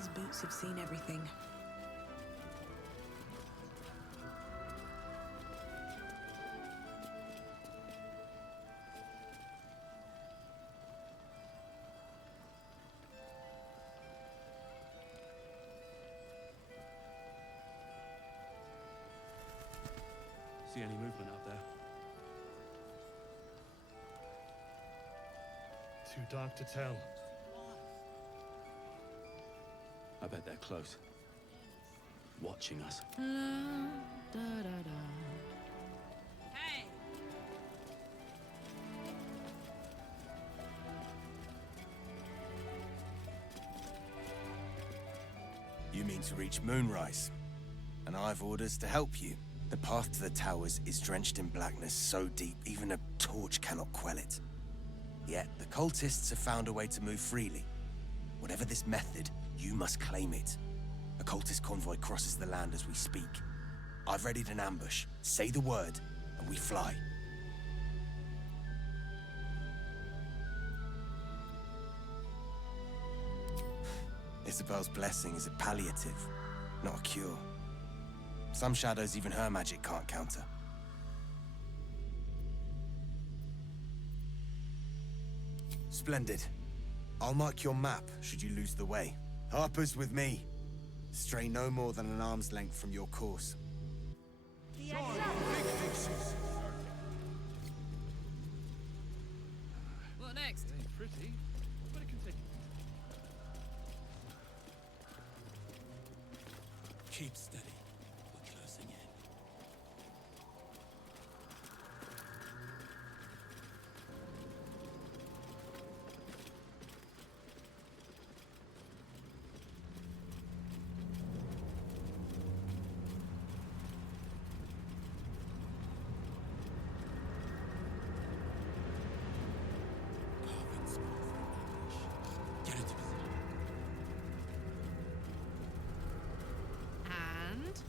These boots have seen everything. See any movement out there? Too dark to tell. I bet they're close. Watching us. Hey! You mean to reach moonrise, and I've orders to help you. The path to the towers is drenched in blackness so deep even a torch cannot quell it. Yet the cultists have found a way to move freely. Whatever this method, you must claim it. A cultist convoy crosses the land as we speak. I've readied an ambush. Say the word, and we fly. Isabel's blessing is a palliative, not a cure. Some shadows even her magic can't counter. Splendid. I'll mark your map should you lose the way. Harper's with me. Stray no more than an arm's length from your course. What next? Ain't pretty, but it can take. Keep steady. We're closing in. Get into position. And?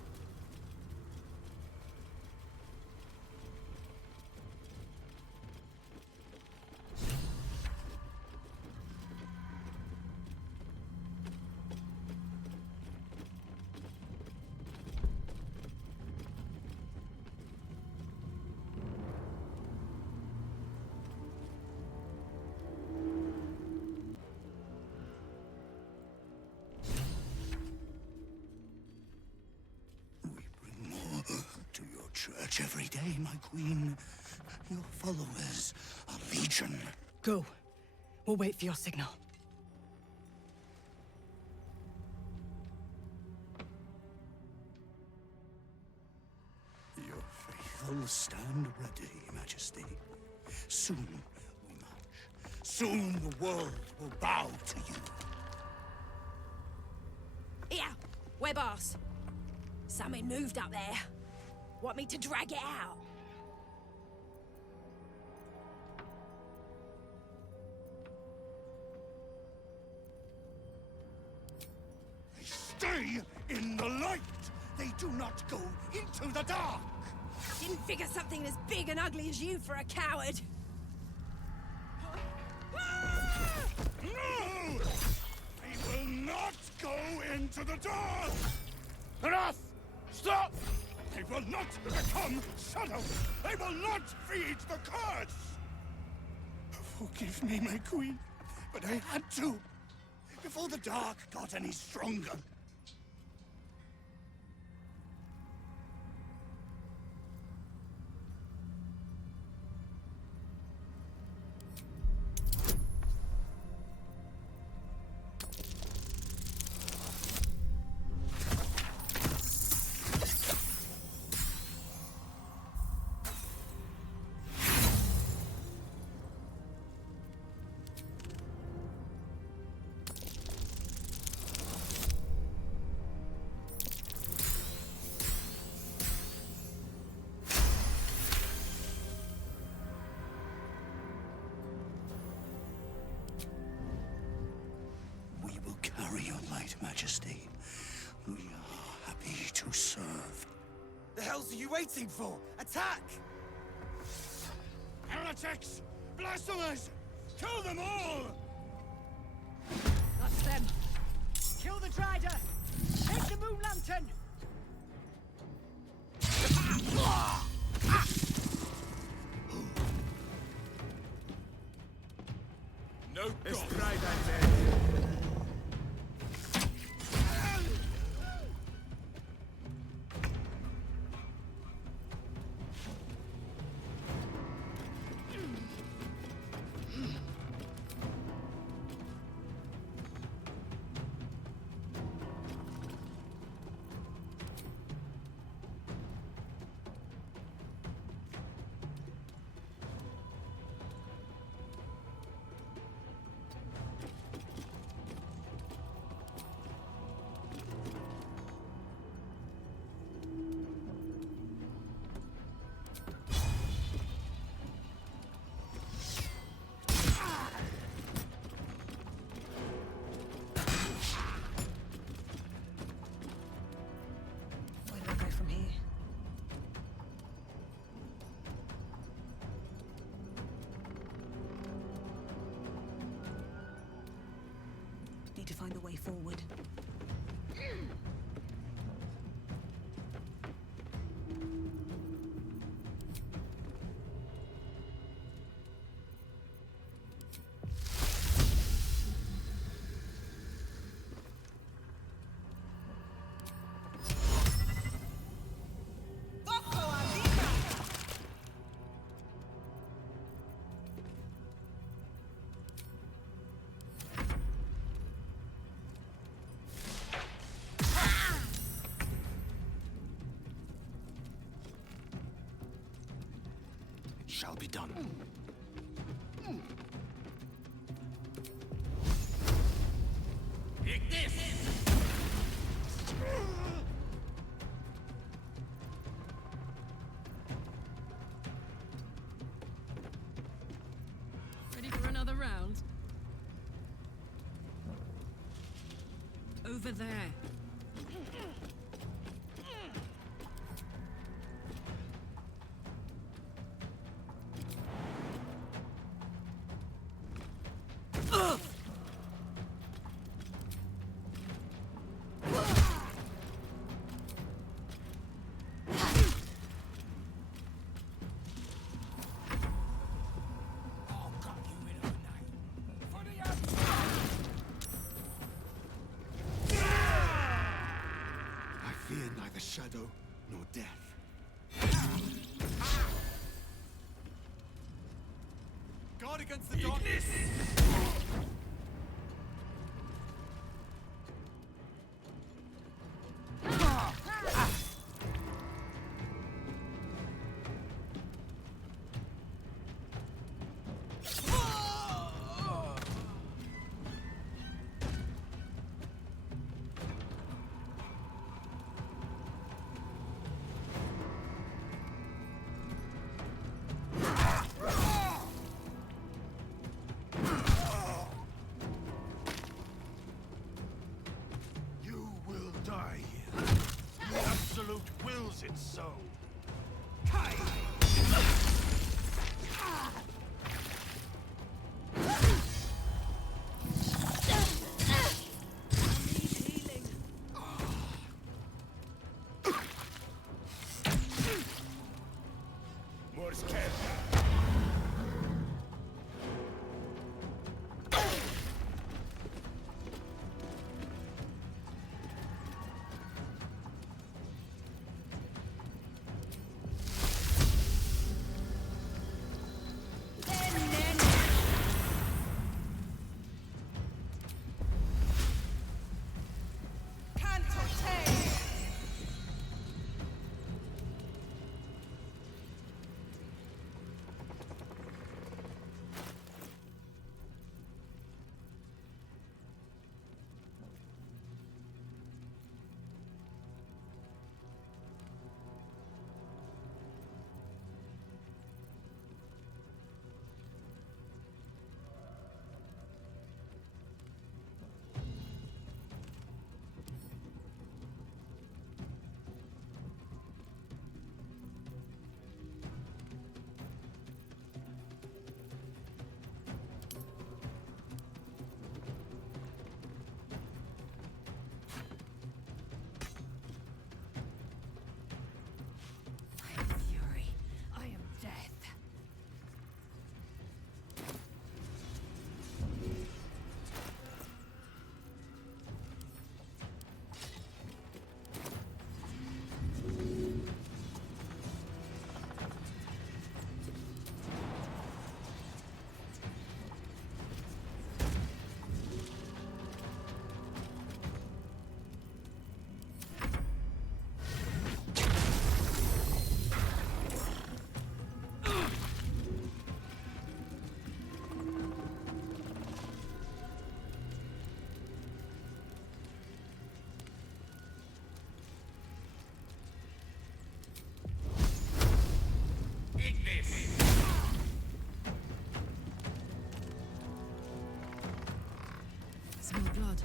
We bring more to your church every day, my queen. Your followers are legion. Go. We'll wait for your signal. Your faithful stand ready, Majesty. Soon we march. Soon the world will bow to you. Here, we're boss. Something moved up there. Want me to drag it out? They stay in the light. They do not go into the dark. Didn't figure something as big and ugly as you for a coward. No! They will not go into the dark! Enough! Stop! They will not become shadow! They will not feed the curse! Forgive me, my queen, but I had to. Before the dark got any stronger. We will carry your light, Majesty. We are happy to serve. The hell's are you waiting for? Attack! Heretics! Blasphemers! Kill them all! That's them. Kill the dragon! Attention! No Where do I go from here? Need to find the way forward. Shall be done. Ready for another round? Over there. I fear neither shadow nor death. Guard against the darkness! You will die here. The Absolute wills it so. Kai! Morse care. smell blood.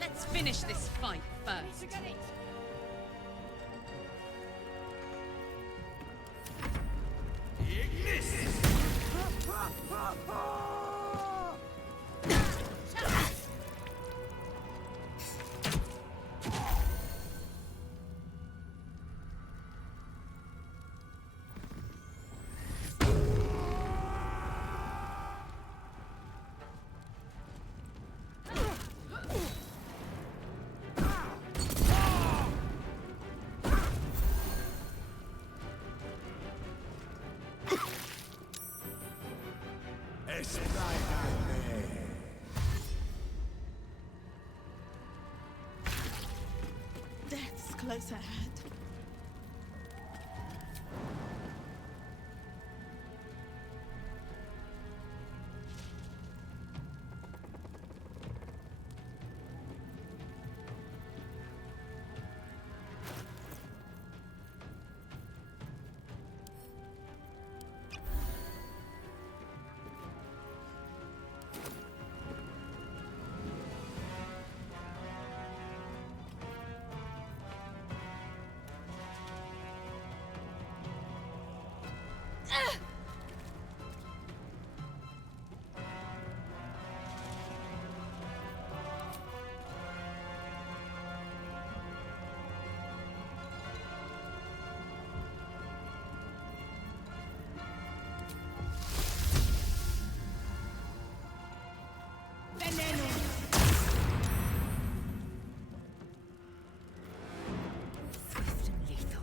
Let's finish this fight first. Death's close at hand. Swift and lethal.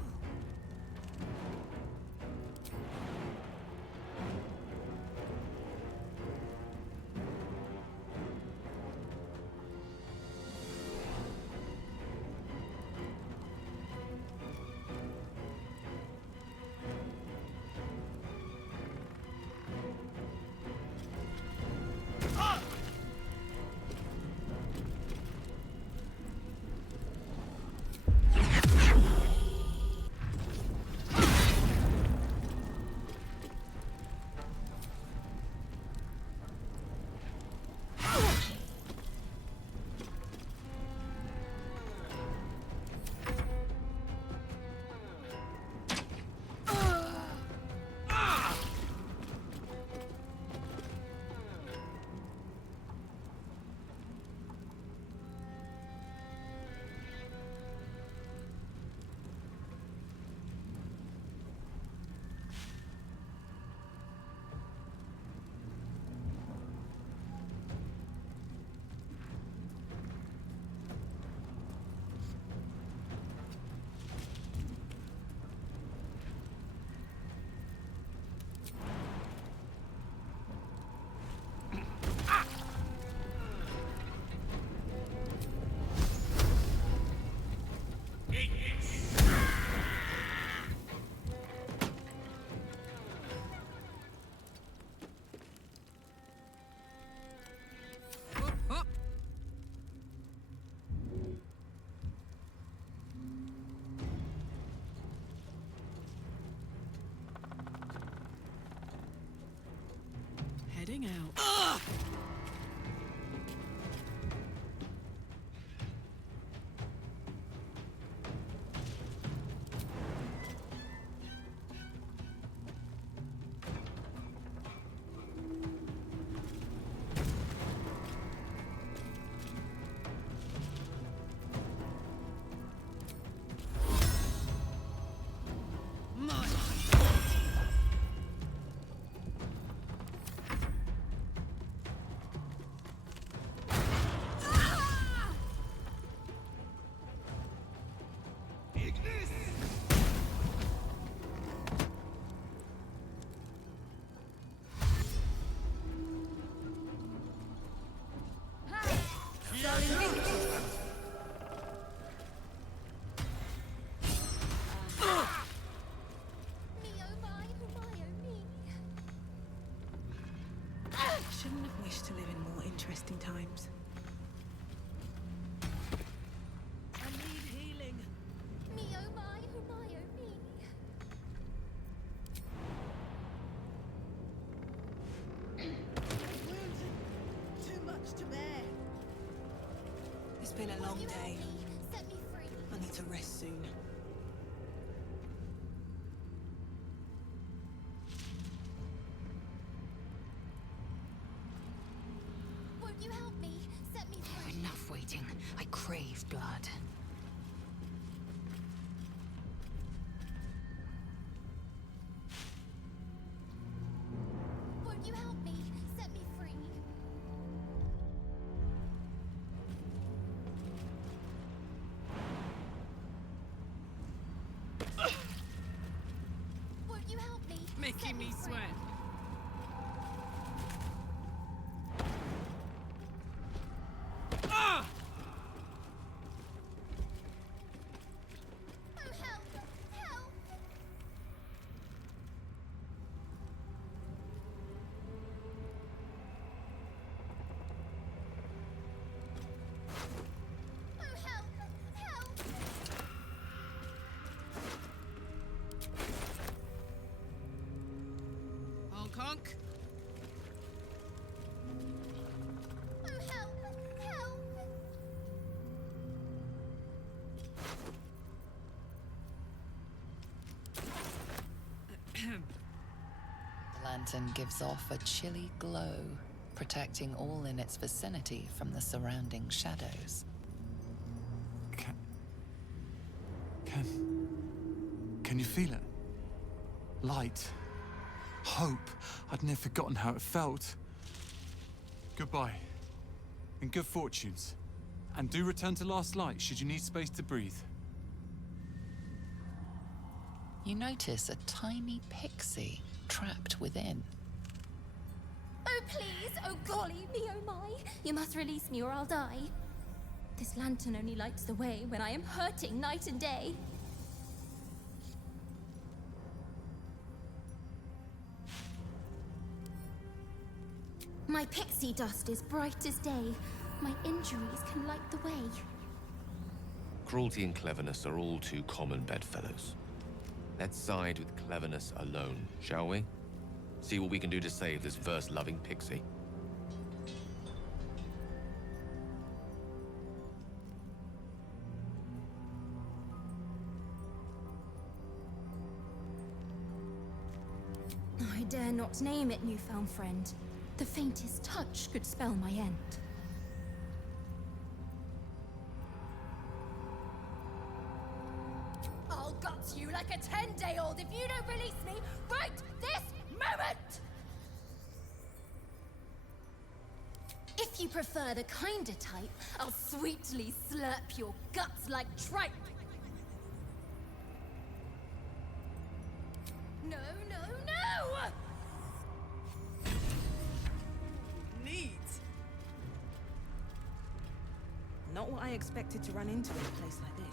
Heading out. Me oh my oh me. Shouldn't have wished to live in more interesting times. I need healing. Me oh my me. Wounded. Too much to bear. It's been a long You help day. me, set me free. I need to rest soon. Won't you help me, set me free? Enough waiting. I crave blood. Won't you help me, set me free? Won't you help me? Making set me free? sweat. Ah! Oh help! Help! Oh help! Help! Honk honk. Oh help! Help! The lantern gives off a chilly glow, protecting all in its vicinity from the surrounding shadows. Can you feel it? Light. Hope. I'd never forgotten how it felt. Goodbye. And good fortunes. And do return to Last Light should you need space to breathe. You notice a tiny pixie trapped within. Oh please! Oh golly, me oh my! You must release me or I'll die. This lantern only lights the way when I am hurting night and day. My pixie dust is bright as day. My injuries can light the way. Cruelty and cleverness are all too common bedfellows. Let's side with cleverness alone, shall we? See what we can do to save this verse-loving pixie. I dare not name it, newfound friend. The faintest touch could spell my end. I'll gut you like a 10-day-old if you don't release me right this moment! If you prefer the kinder type, I'll sweetly slurp your guts like tripe. No, no, no! Neat. Not what I expected to run into in a place like this.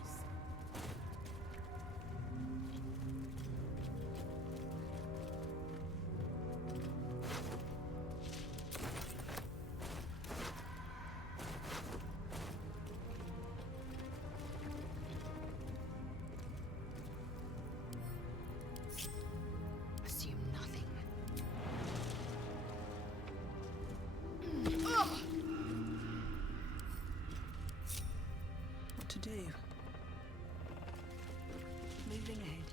Assume nothing. What to do? Moving ahead.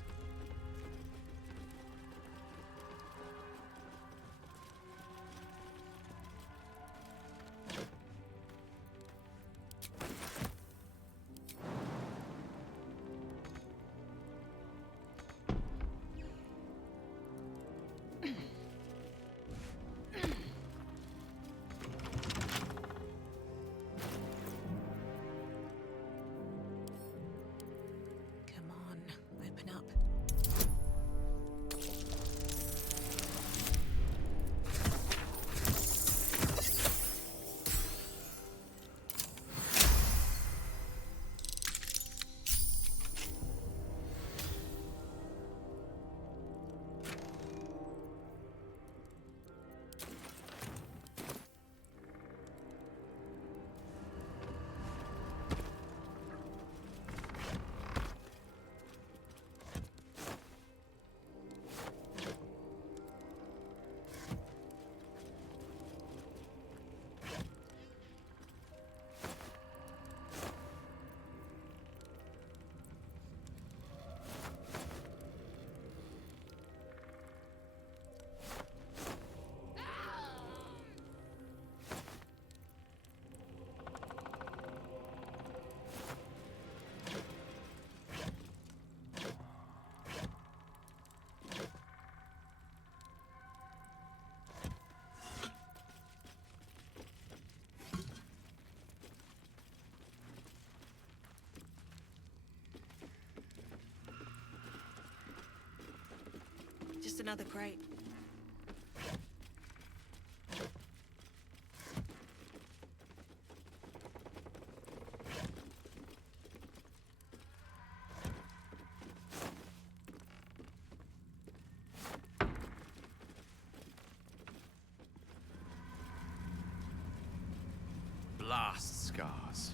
another crate. Blast scars.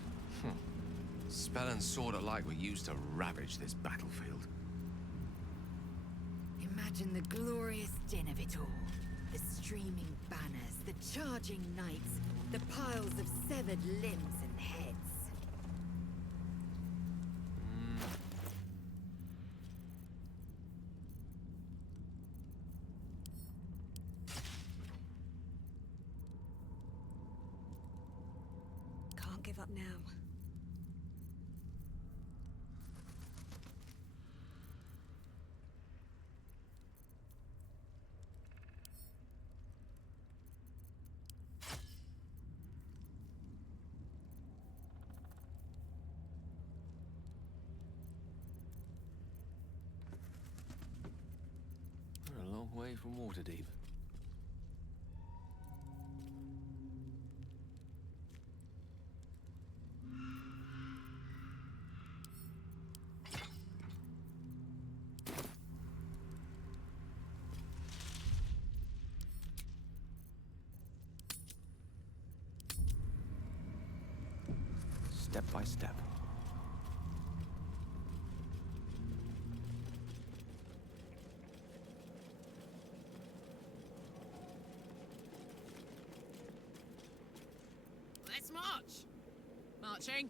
Spell and sword alike were used to ravage this battlefield. Imagine the glorious din of it all. The streaming banners, the charging knights, the piles of severed limbs and heads. Can't give up now. We're a long way from Waterdeep. Step by step. Let's march. Marching.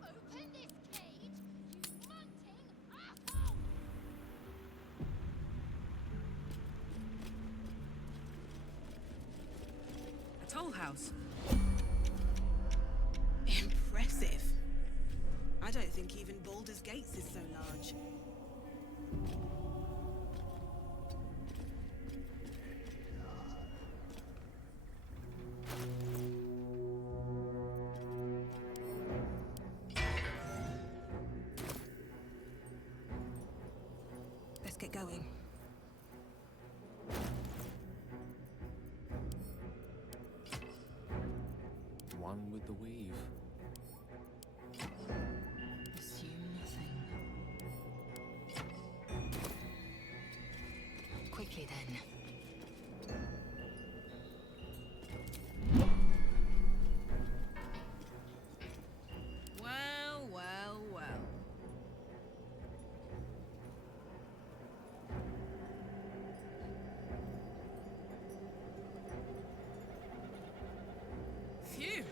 Open this cage, you munting asshole! A toll house. Impressive. I don't think even Baldur's Gates is so large. Let's get going. One with the weave. Assume nothing. Quickly then. Well, well, well. Phew.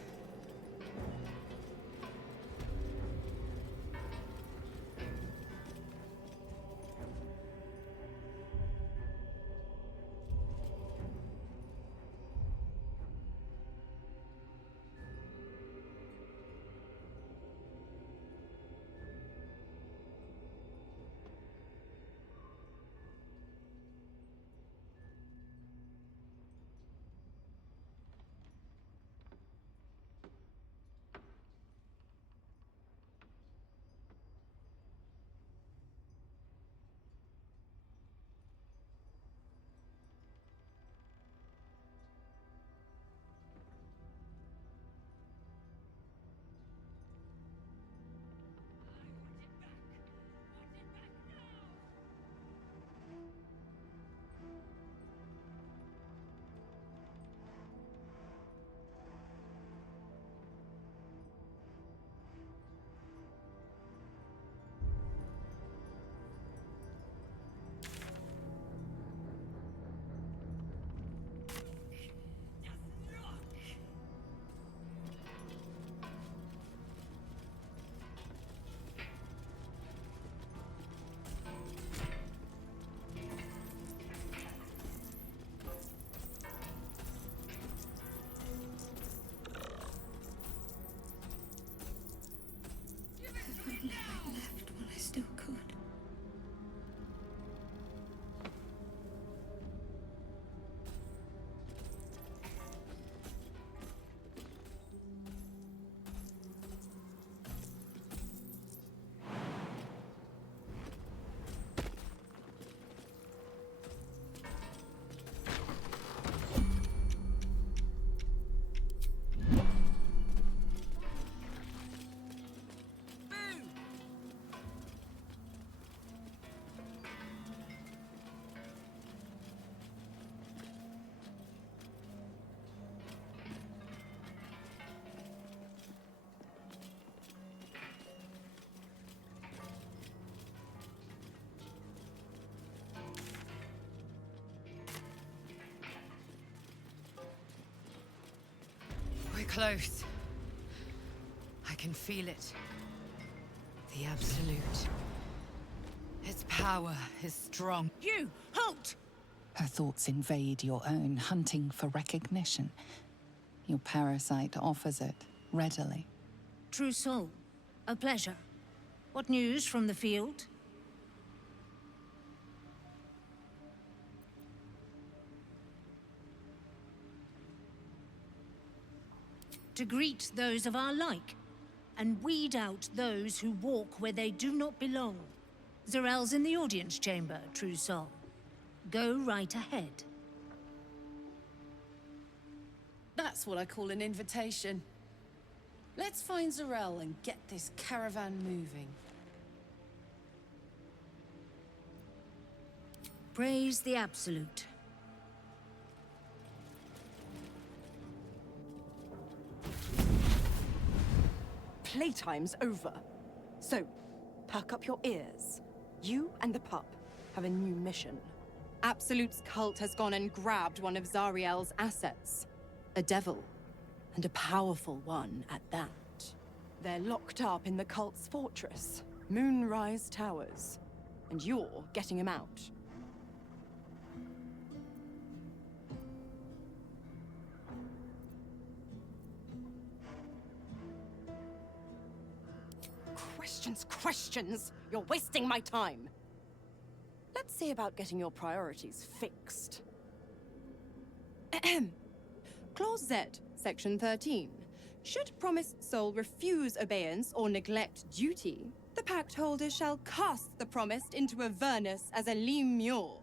close. I can feel it. The Absolute. Its power is strong. You! Halt! Her thoughts invade your own, hunting for recognition. Your parasite offers it readily. True soul. A pleasure. What news from the field? To greet those of our like, and weed out those who walk where they do not belong. Zarel's in the audience chamber, true soul. Go right ahead. That's what I call an invitation. Let's find Zarel and get this caravan moving. Praise the Absolute. Playtime's over. So, perk up your ears. You and the pup have a new mission. Absolute's cult has gone and grabbed one of Zariel's assets. A devil. And a powerful one at that. They're locked up in the cult's fortress, Moonrise Towers. And you're getting him out. Questions! You're wasting my time! Let's see about getting your priorities fixed. Clause Z, Section 13. Should promised soul refuse obeyance or neglect duty, the pact holder shall cast the promised into Avernus as a lemure.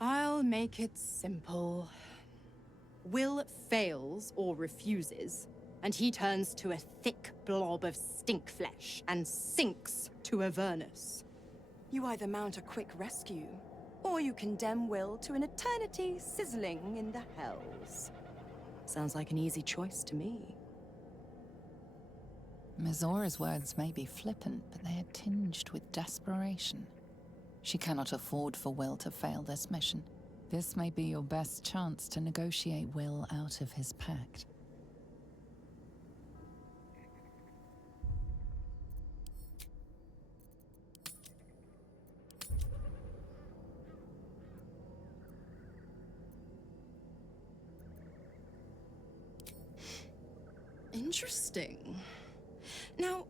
I'll make it simple. Will fails or refuses, and he turns to a thick blob of stink flesh and sinks to Avernus. You either mount a quick rescue, or you condemn Will to an eternity sizzling in the hells. Sounds like an easy choice to me. Mizora's words may be flippant, but they are tinged with desperation. She cannot afford for Will to fail this mission. This may be your best chance to negotiate Will out of his pact. Interesting. Now,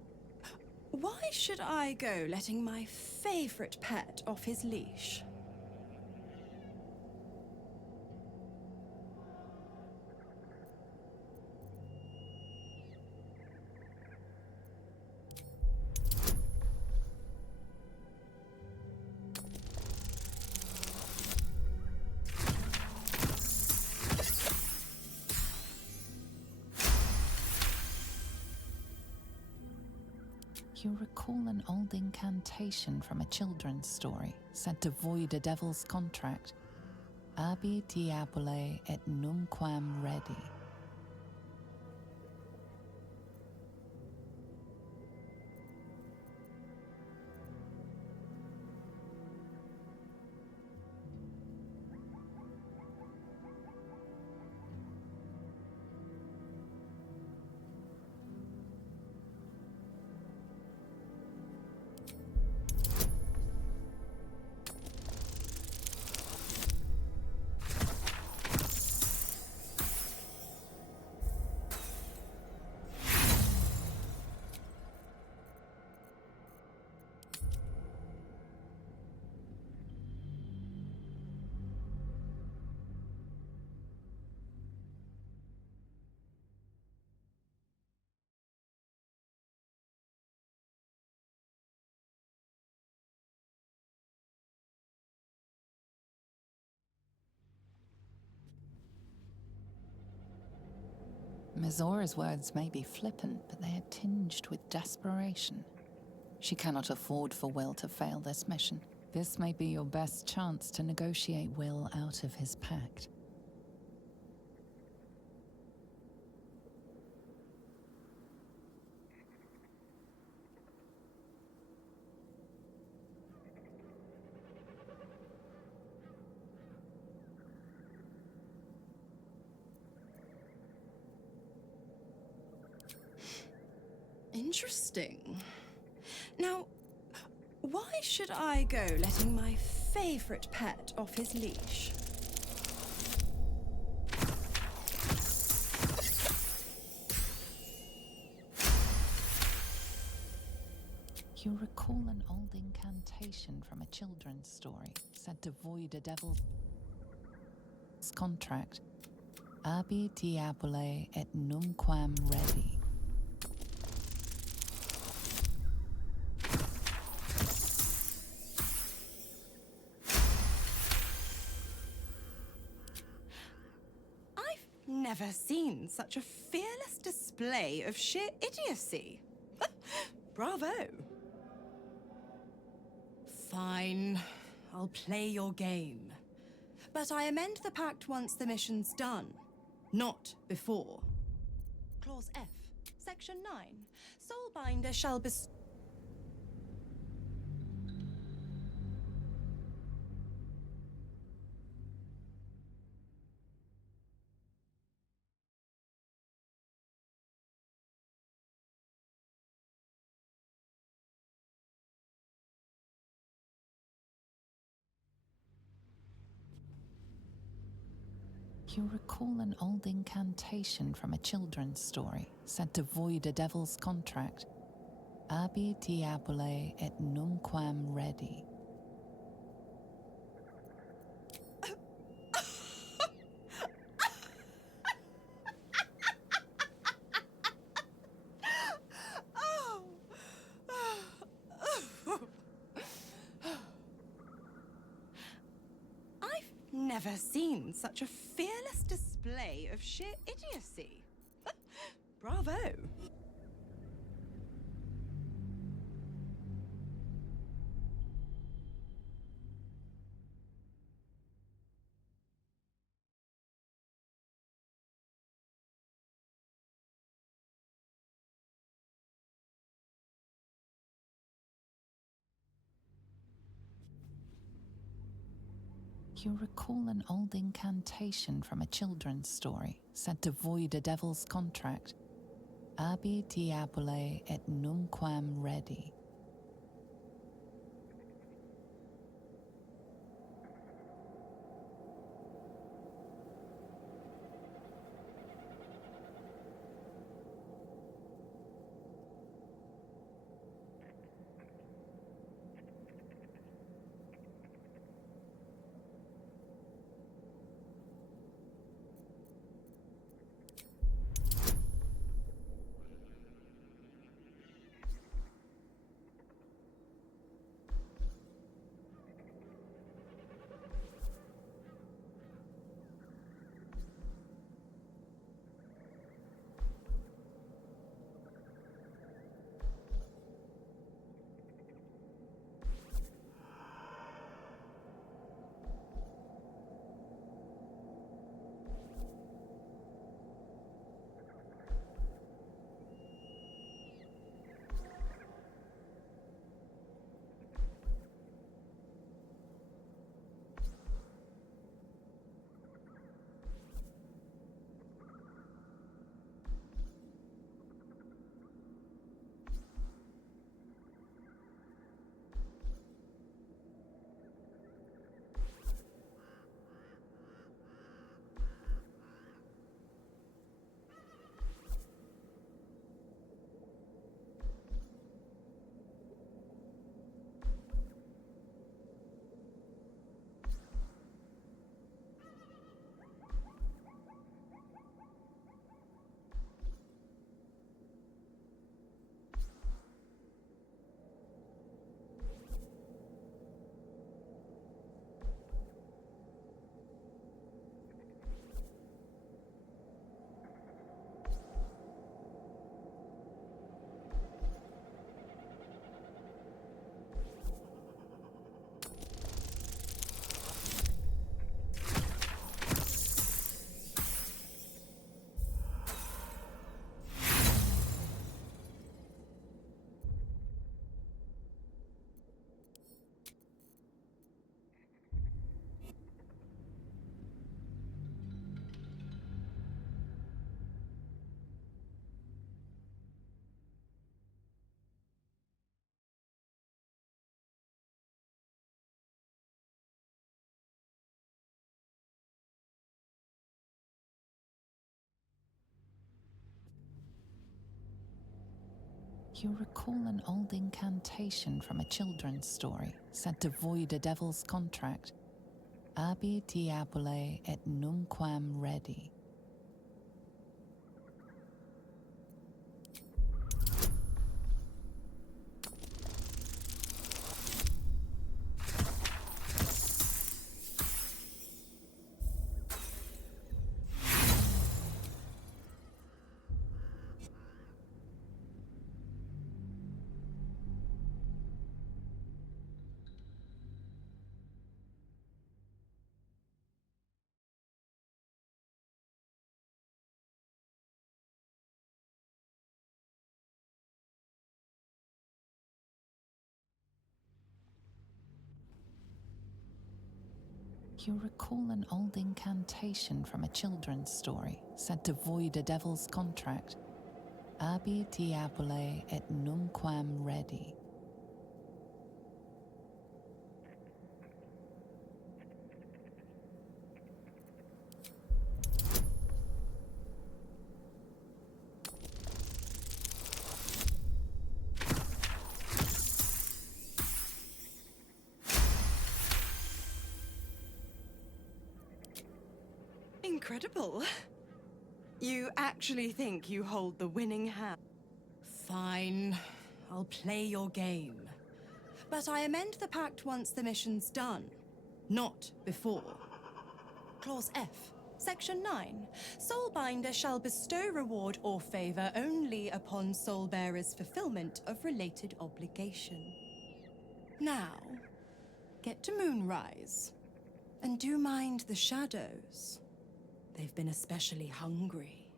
why should I go letting my favorite pet off his leash? You recall an old incantation from a children's story said to void a devil's contract. Abi diabole et numquam redi. Mizora's words may be flippant, but they are tinged with desperation. She cannot afford for Will to fail this mission. This may be your best chance to negotiate Will out of his pact. Interesting. Now, why should I go letting my favorite pet off his leash? You recall an old incantation from a children's story said to void a devil's contract. Abi diabole et nunquam redi. I've never seen such a fearless display of sheer idiocy. Bravo. Fine, I'll play your game. But I amend the pact once the mission's done, not before. Clause F, Section 9. Soulbinder shall bestow. You recall an old incantation from a children's story said to void a devil's contract. Abi diabole et nunquam redi. Never seen such a fearless display of sheer idiocy. Bravo. You recall an old incantation from a children's story said to void a devil's contract. Abi diabole et nunquam redi. You recall an old incantation from a children's story said to void a devil's contract. Abi diabole et nunquam redi. You recall an old incantation from a children's story said to void a devil's contract. Abi diabole et nunquam redi. Incredible. You actually think you hold the winning hand? Fine. I'll play your game. But I amend the pact once the mission's done, not before. Clause F, Section 9. Soulbinder shall bestow reward or favor only upon soulbearer's fulfillment of related obligation. Now, get to moonrise. And do mind the shadows. They've been especially hungry.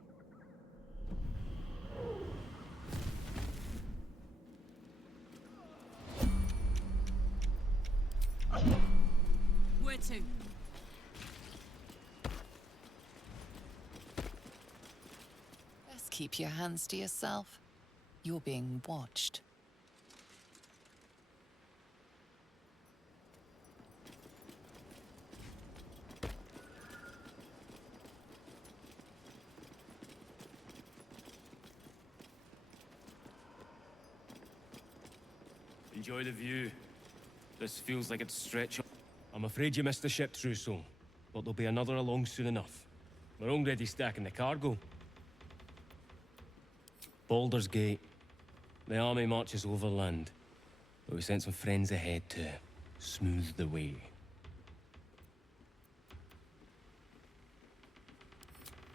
Where to? Best keep your hands to yourself. You're being watched. Enjoy the view. This feels like it's stretching. I'm afraid you missed the ship, Trousseau, but there'll be another along soon enough. We're already stacking the cargo. Baldur's Gate. The army marches overland, but we sent some friends ahead to smooth the way.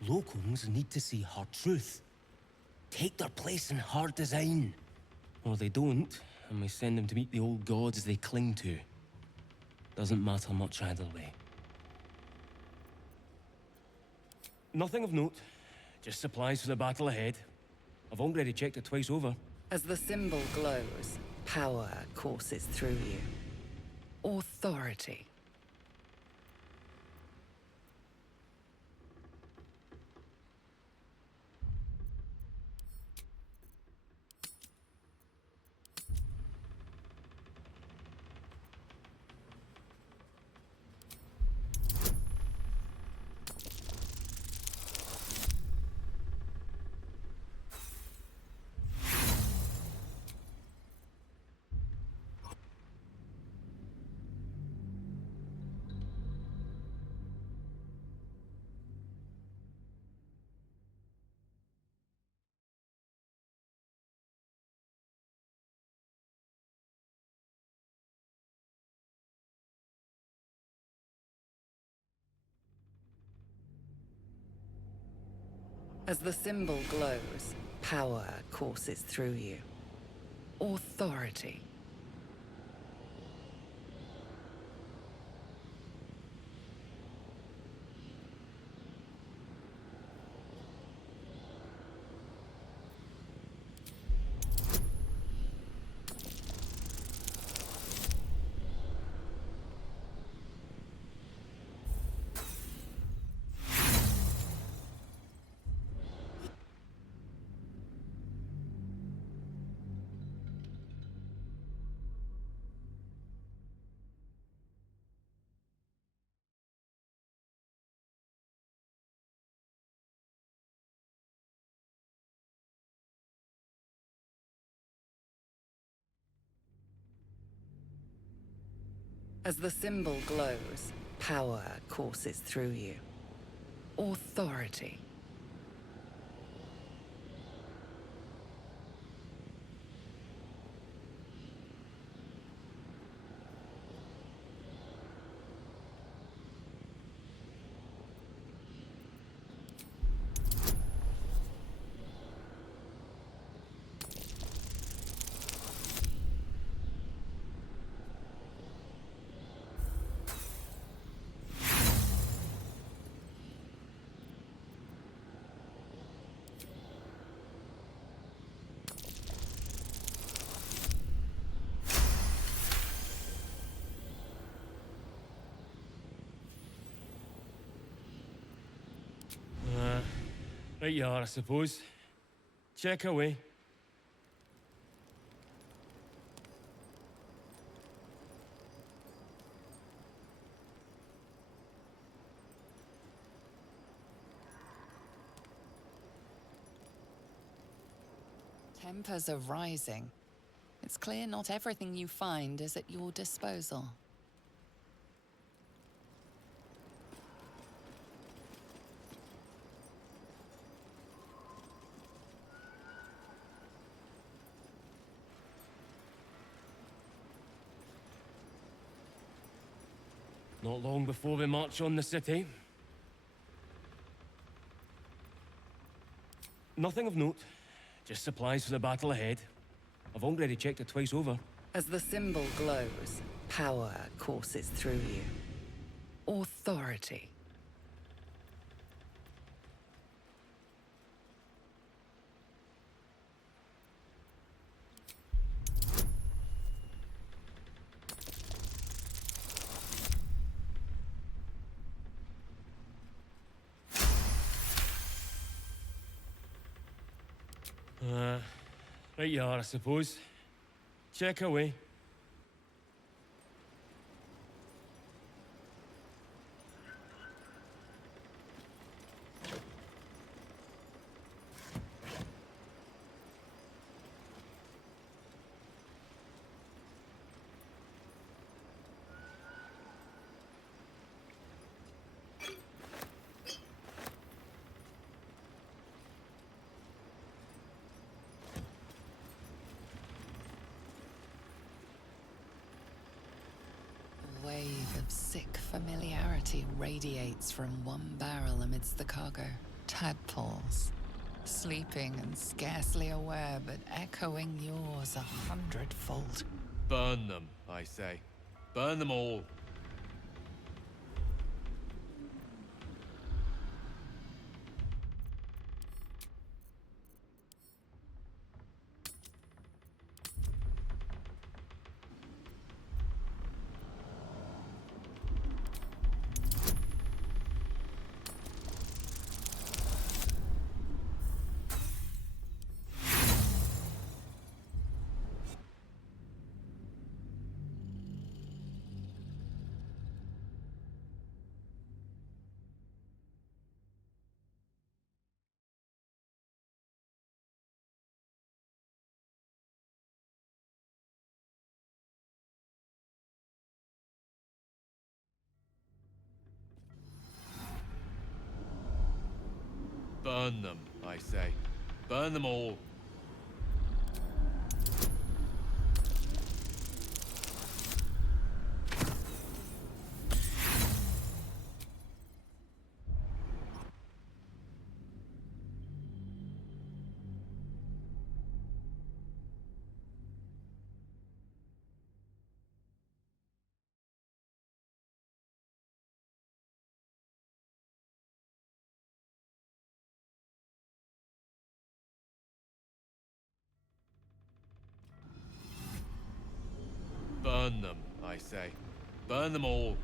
Locals need to see hard truth. Take their place in hard design. Or they don't, and we send them to meet the old gods they cling to. Doesn't matter much either way. Nothing of note. Just supplies for the battle ahead. I've already checked it twice over. As the symbol glows, power courses through you. Authority. As the symbol glows, power courses through you. Authority. As the symbol glows, power courses through you. Authority. Right you are, I suppose. Check away. Tempers are rising. It's clear not everything you find is at your disposal. Not long before we march on the city. Nothing of note. Just supplies for the battle ahead. I've already checked it twice over. As the symbol glows, power courses through you. Authority. Right you are, I suppose. Check away. A wave of sick familiarity radiates from one barrel amidst the cargo. Tadpoles, sleeping and scarcely aware, but echoing yours 100-fold. Burn them, I say. Burn them all. Burn them, I say. Burn them all. Burn them, I say. Burn them all.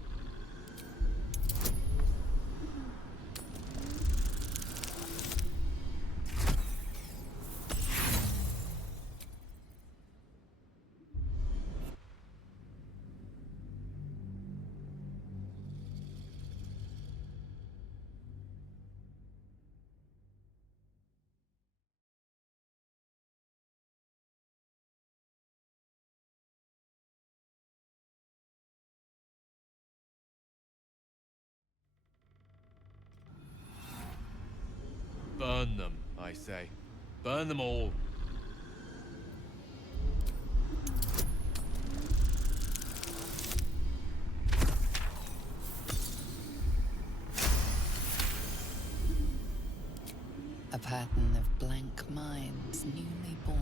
Burn them, I say. Burn them all. A pattern of blank minds newly born.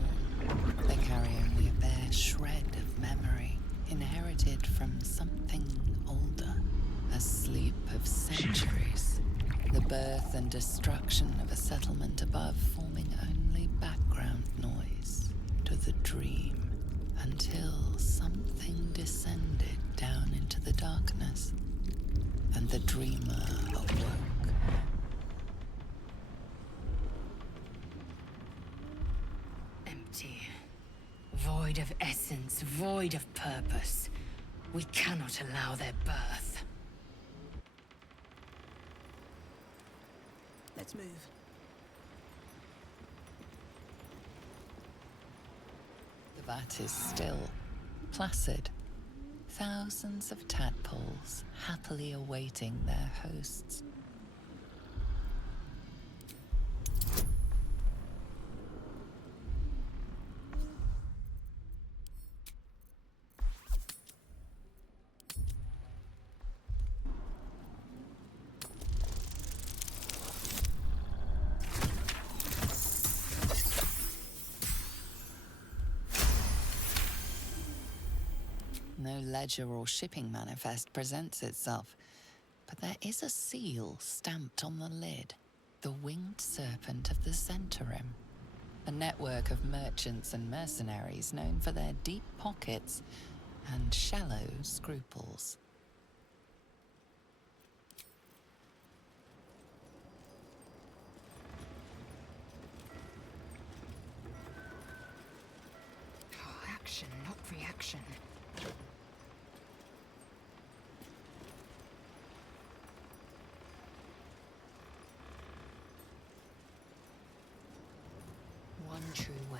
They carry only a bare shred of memory, inherited from something older. A sleep of centuries. The birth and destruction of a settlement above forming only background noise to the dream, until something descended down into the darkness, and the dreamer awoke. Empty. Void of essence, void of purpose. We cannot allow their birth. Let's move. The vat is still, placid. Thousands of tadpoles happily awaiting their hosts. No ledger or shipping manifest presents itself, but there is a seal stamped on the lid. The winged serpent of the Centaurim. A network of merchants and mercenaries known for their deep pockets and shallow scruples. Oh, action, not reaction. One true way.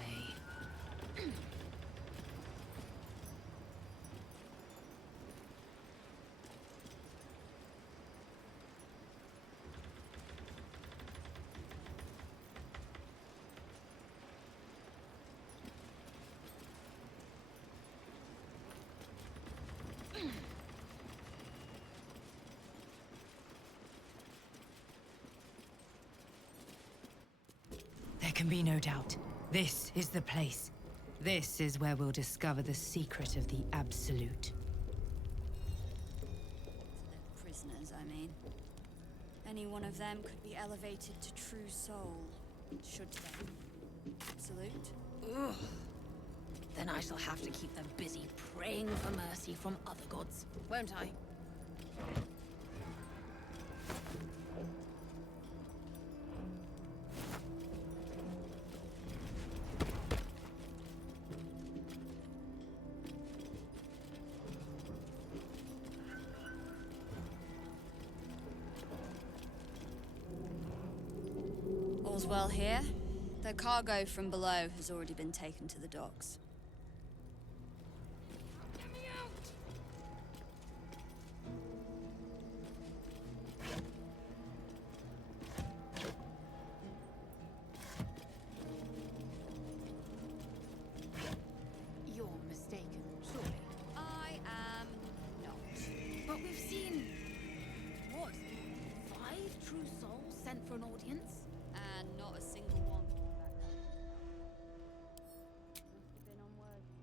There can be no doubt. This is the place. This is where we'll discover the secret of the Absolute. The prisoners, I mean. Any one of them could be elevated to true soul. Should they? Absolute? Ugh. Then I shall have to keep them busy praying for mercy from other gods, won't I? All's well here. The cargo from below has already been taken to the docks. You're mistaken, surely. I am not. But we've seen... what? 5 true souls sent for an audience? And not a single one came back. Must have been unworthy.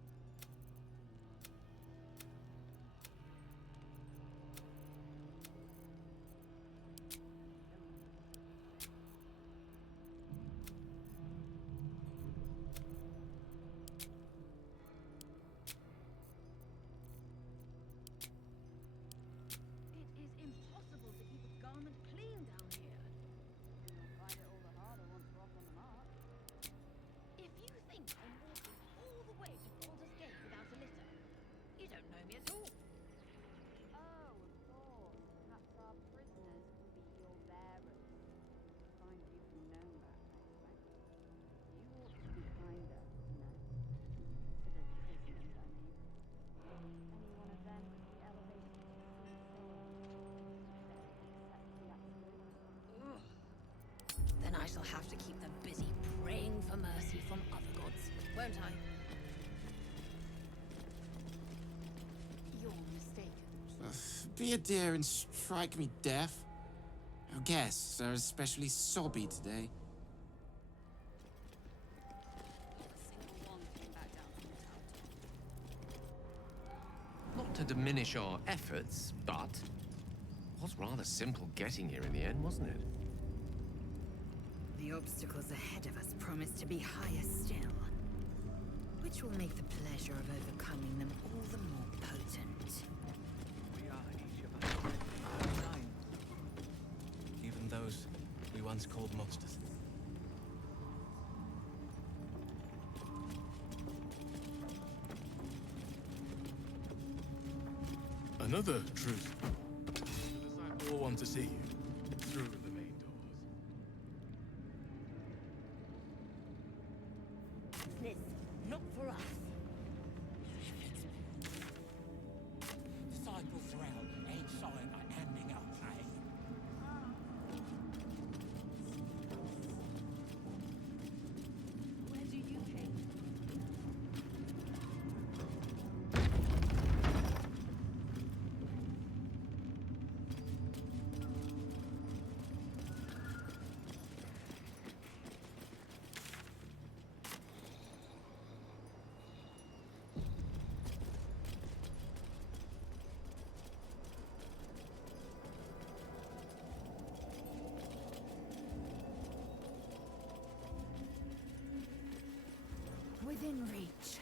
It is impossible to keep a garment clean down here. Not by won't I? You're mistaken. Be a dear and strike me deaf. Our guests are especially sobby today. Not to diminish our efforts, but it was rather simple getting here in the end, wasn't it? The obstacles ahead of us promise to be higher still, which will make the pleasure of overcoming them all the more potent. We are each of us nine. Even those we once called monsters. Another truth. The disciples want to see you through the main doors. This, not for us. Disciples around ain't sorry about handing out trade. Where do you came? Within reach.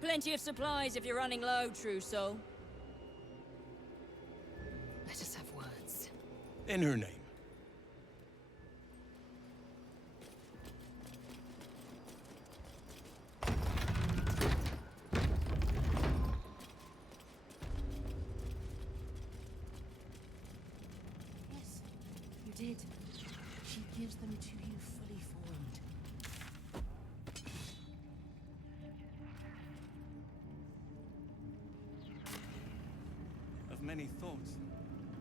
Plenty of supplies if you're running low, true soul. Let us have words. In her name. Yes, you did. She gives them to you fully formed. Of many thoughts,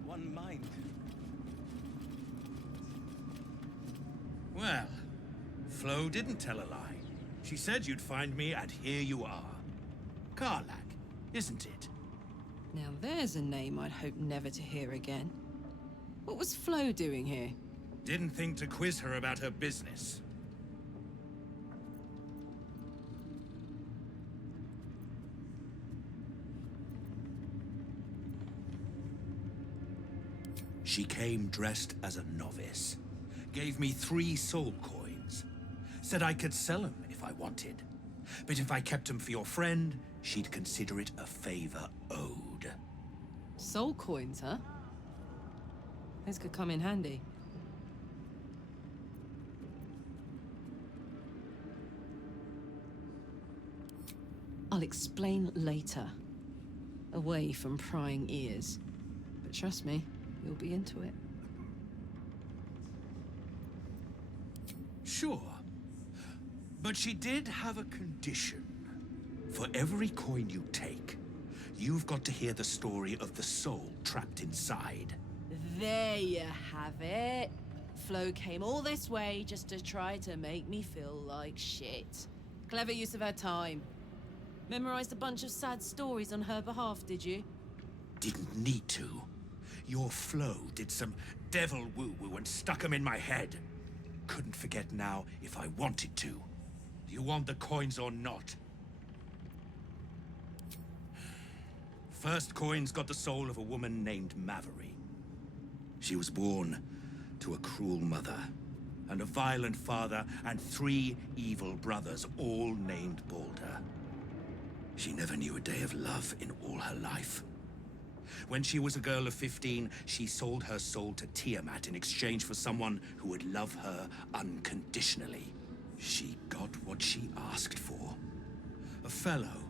one mind. Well, Flo didn't tell a lie. She said you'd find me, and here you are. Karlak, isn't it? Now there's a name I'd hope never to hear again. What was Flo doing here? Didn't think to quiz her about her business. She came dressed as a novice. Gave me 3 soul coins. Said I could sell them if I wanted. But if I kept them for your friend, she'd consider it a favor owed. Soul coins, huh? Those could come in handy. I'll explain later. Away from prying ears. But trust me, you'll be into it. Sure. But she did have a condition. For every coin you take, you've got to hear the story of the soul trapped inside. There you have it. Flo came all this way just to try to make me feel like shit. Clever use of her time. Memorized a bunch of sad stories on her behalf, did you? Didn't need to. Your flow did some devil woo-woo and stuck 'em in my head. Couldn't forget now if I wanted to. Do you want the coins or not? First coin's got the soul of a woman named Maveri. She was born to a cruel mother, and a violent father, and 3 evil brothers, all named Baldur. She never knew a day of love in all her life. When she was a girl of 15, she sold her soul to Tiamat in exchange for someone who would love her unconditionally. She got what she asked for. A fellow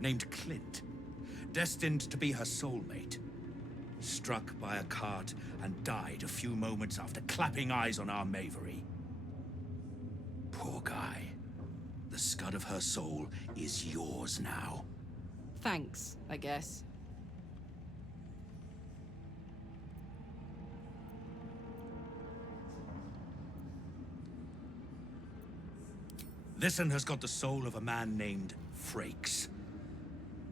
named Clint, destined to be her soulmate. Struck by a cart and died a few moments after clapping eyes on our Mavery. Poor guy. The scud of her soul is yours now. Thanks, I guess. This'n has got the soul of a man named Frakes.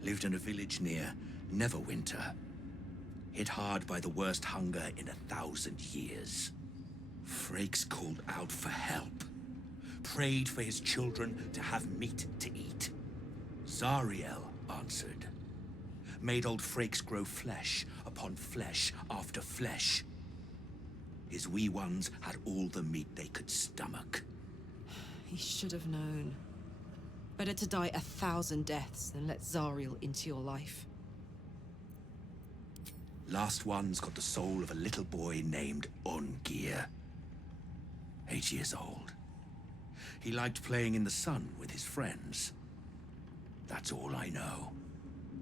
Lived in a village near Neverwinter. Hit hard by the worst hunger in 1,000 years. Frakes called out for help. Prayed for his children to have meat to eat. Zariel answered. Made old Frakes grow flesh upon flesh after flesh. His wee ones had all the meat they could stomach. He should have known. Better to die 1,000 deaths than let Zariel into your life. Last one's got the soul of a little boy named Ungir. 8 years old. He liked playing in the sun with his friends. That's all I know.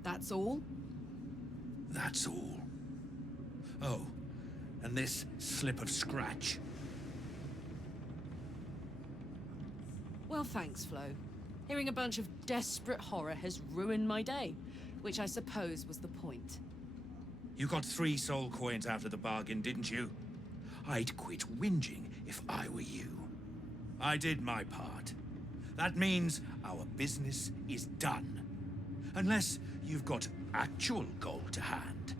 That's all? That's all. Oh, and this slip of scratch. Well, thanks, Flo. Hearing a bunch of desperate horror has ruined my day, which I suppose was the point. You got 3 soul coins out of the bargain, didn't you? I'd quit whinging if I were you. I did my part. That means our business is done. Unless you've got actual gold to hand.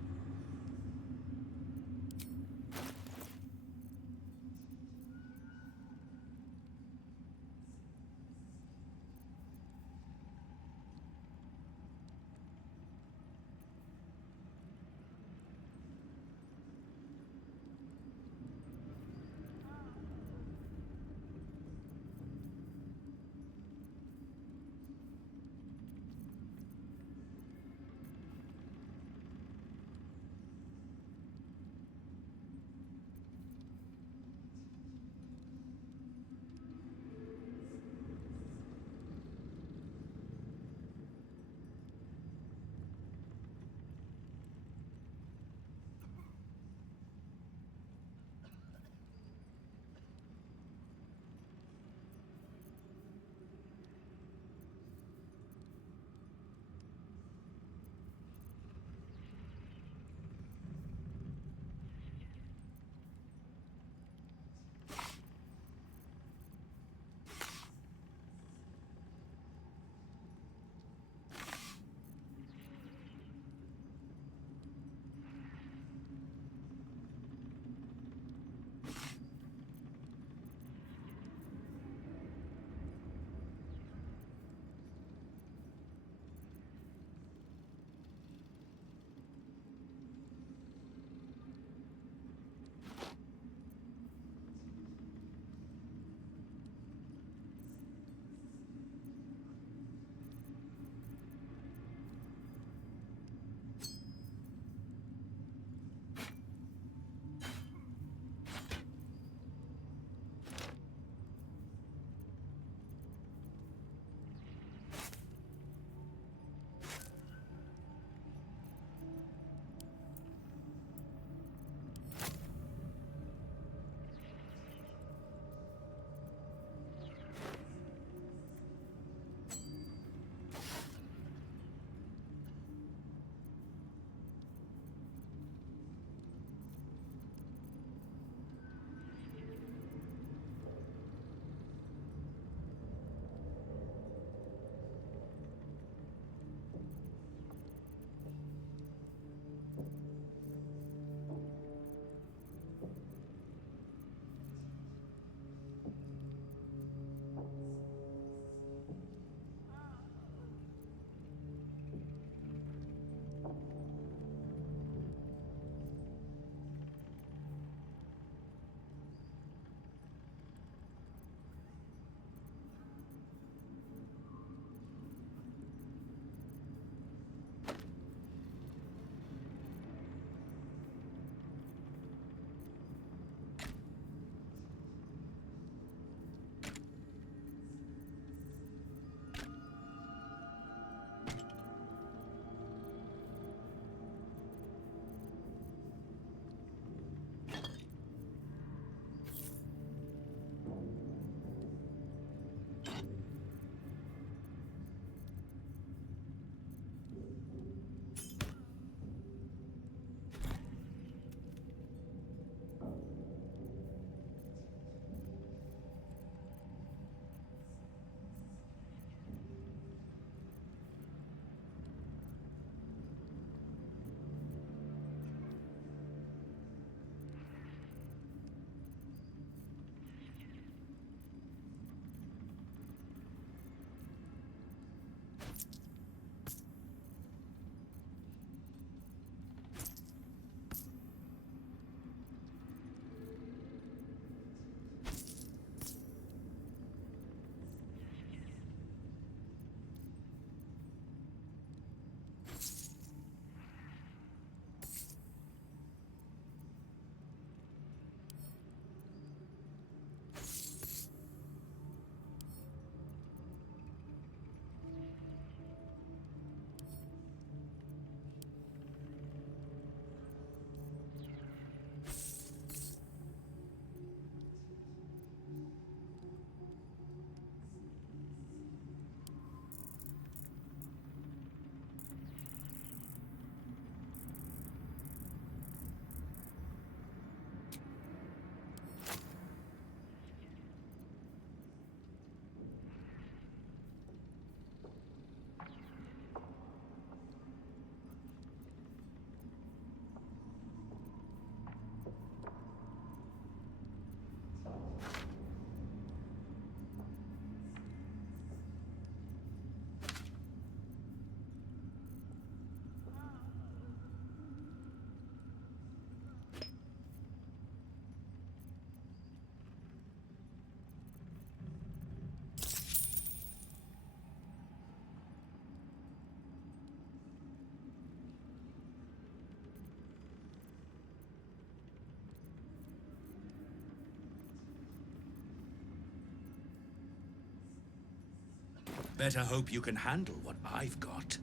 Better hope you can handle what I've got.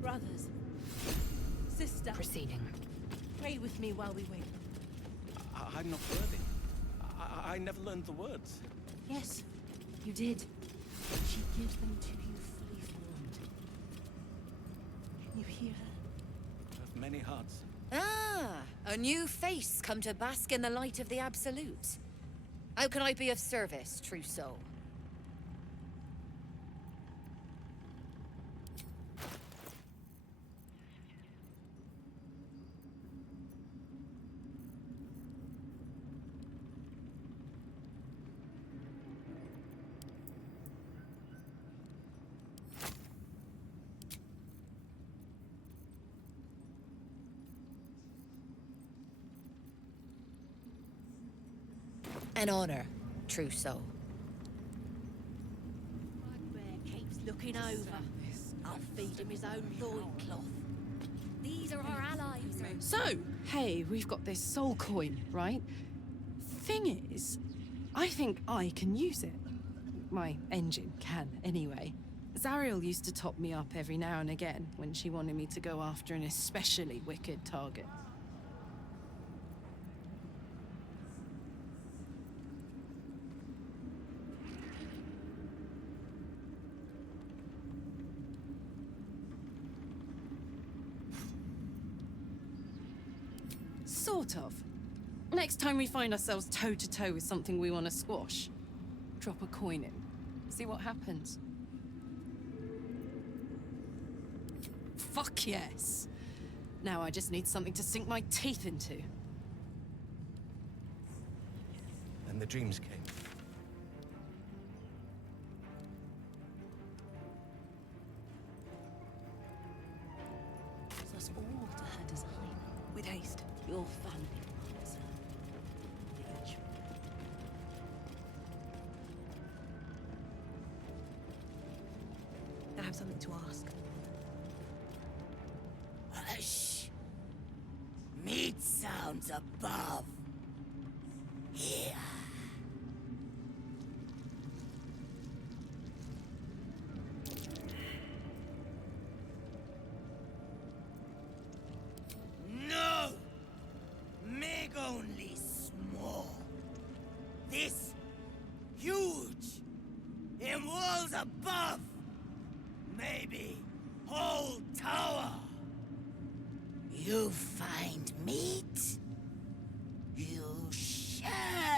Brothers. Sister. Proceeding. Pray with me while we wait. I'm not worthy. I never learned the words. Yes, you did. She gives them to you fully formed. Can you hear her? Of many hearts. Ah, a new face come to bask in the light of the Absolute. How can I be of service, true soul? An honor, true soul. Bugbear keeps looking over. I'll feed him his own loincloth. These are our allies. So, hey, we've got this soul coin, right? Thing is, I think I can use it. My engine can, anyway. Zariel used to top me up every now and again when she wanted me to go after an especially wicked target. Sort of. Next time we find ourselves toe-to-toe with something we want to squash, drop a coin in. See what happens. Fuck yes. Now I just need something to sink my teeth into. And the dreams came. It's us all to her design. With haste. Your family wants her. Lineage. I have something to ask. Hush! Meat sounds above. Here. No! Meg only small. This huge. In walls above. Maybe whole tower. You find meat? You shall.